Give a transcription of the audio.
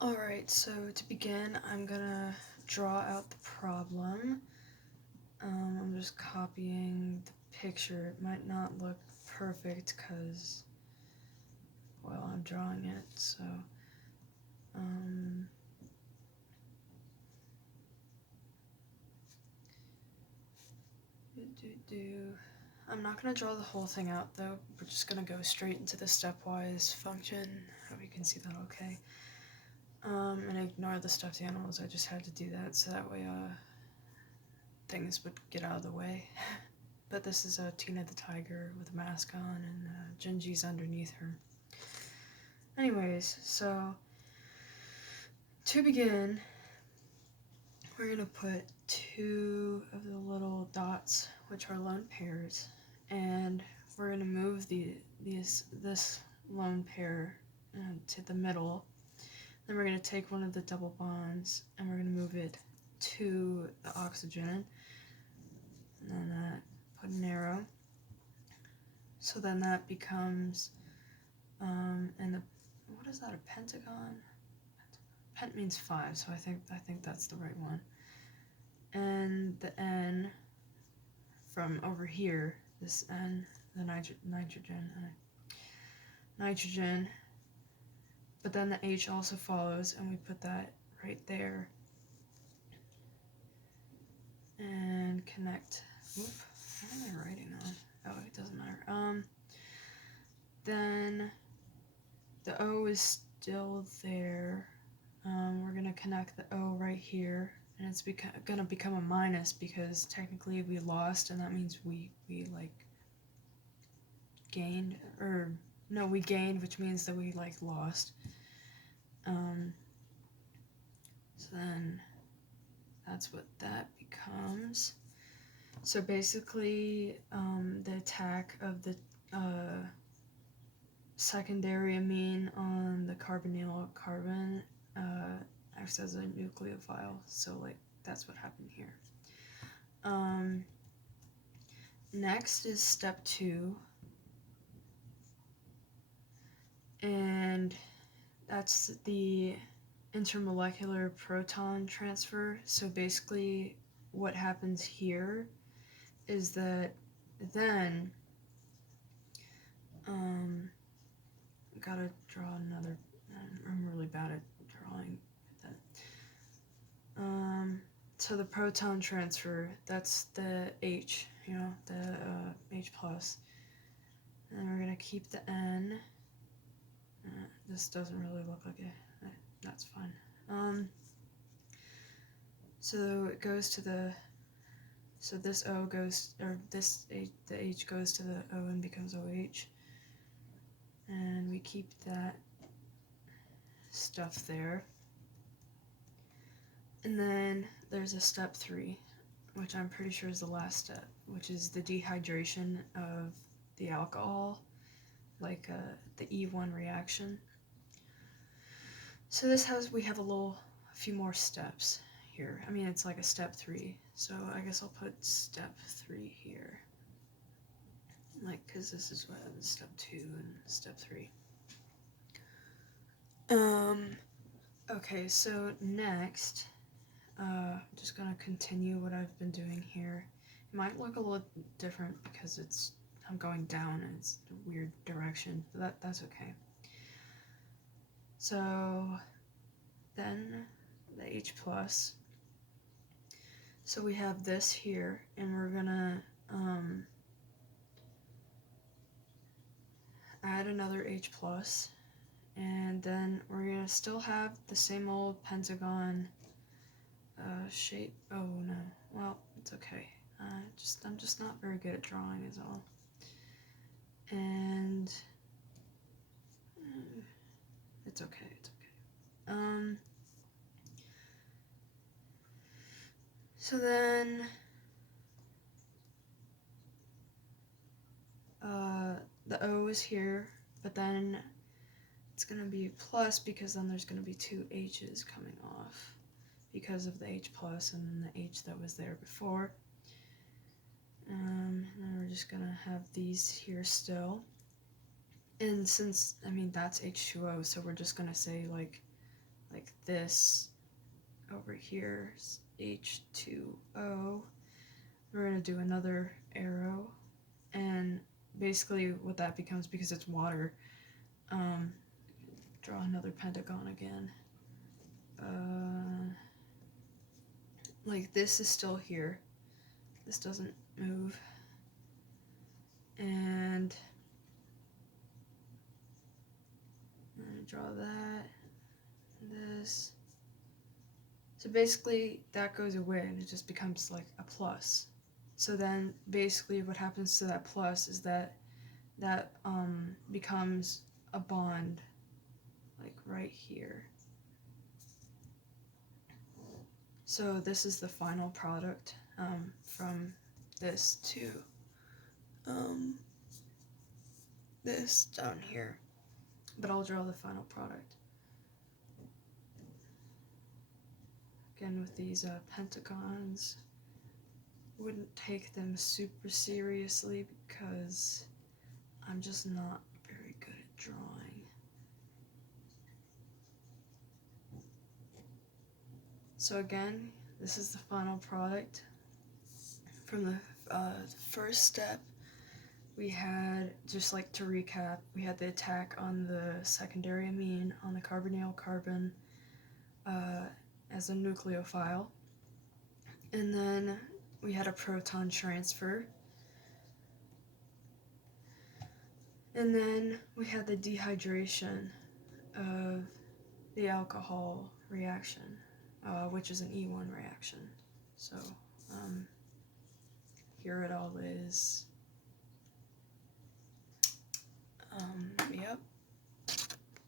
Alright, so to begin, I'm gonna draw out the problem. I'm just copying the picture. It might not look perfect because, well, I'm drawing it, so, I'm not gonna draw the whole thing out though. We're just gonna go straight into the stepwise function. Hope you can see that okay. And ignore the stuffed animals. I just had to do that so that way, things would get out of the way. But this is Tina the tiger with a mask on, and Genji's underneath her. Anyways, so to begin, we're gonna put two of the little dots, which are lone pairs, and we're gonna move this lone pair to the middle. Then we're gonna take one of the double bonds and we're gonna move it to the oxygen, and then put an arrow. So then that becomes, and the, what is that, a pentagon? Pent means 5, so I think that's the right one. And the N from over here, this N, the nitrogen, but then the H also follows, and we put that right there. And connect. Oop, what am I writing on? Oh, it doesn't matter. Then the O is still there. We're gonna connect the O right here, and it's gonna become a minus because technically we lost, and that means we like gained, or no, we gained, which means that we like lost. So then that's what that becomes. So basically, the attack of the secondary amine on the carbonyl carbon acts as a nucleophile. So like that's what happened here. Next is step 2, and that's the intermolecular proton transfer. So basically what happens here is that then gotta draw another. I'm really bad at drawing that. So the proton transfer, that's the H, the H plus. And we're gonna keep the N. This doesn't really look like it. That's fine. So it goes to the. So this O goes, or this H, the H goes to the O and becomes OH. And we keep that stuff there. And then there's a step 3, which I'm pretty sure is the last step, which is the dehydration of the alcohol, like the E1 reaction. So we have a few more steps here. I mean, it's like a step 3, so I guess I'll put step 3 here. Like, because this is what step 2 and step 3. Okay, so next, I'm just gonna continue what I've been doing here. It might look a little different because I'm going down and it's a weird direction, but that's okay. So then the H plus. So we have this here, and we're gonna add another H plus, and then we're gonna still have the same old pentagon shape. Oh no, well, it's okay. I'm just not very good at drawing is all. And it's okay. So then the O is here, but then it's gonna be a plus because then there's gonna be 2 H's coming off because of the H plus and then the H that was there before. And we're just gonna have these here still. And since, I mean, that's H2O, so we're just gonna say like like this over here is H2O. We're going to do another arrow, and basically what that becomes, because it's water, draw another pentagon again. Like this is still here. This doesn't move. And I'm gonna draw that, this. So basically that goes away and it just becomes like a plus. So then basically what happens to that plus is that becomes a bond like right here. So this is the final product from this to this down here. But I'll draw the final product. Again with these pentagons. Wouldn't take them super seriously because I'm just not very good at drawing. So again, this is the final product. From the first step, we had, just like to recap, we had the attack on the secondary amine on the carbonyl carbon as a nucleophile. And then we had a proton transfer. And then we had the dehydration of the alcohol reaction, which is an E1 reaction. So here it all is. Yep.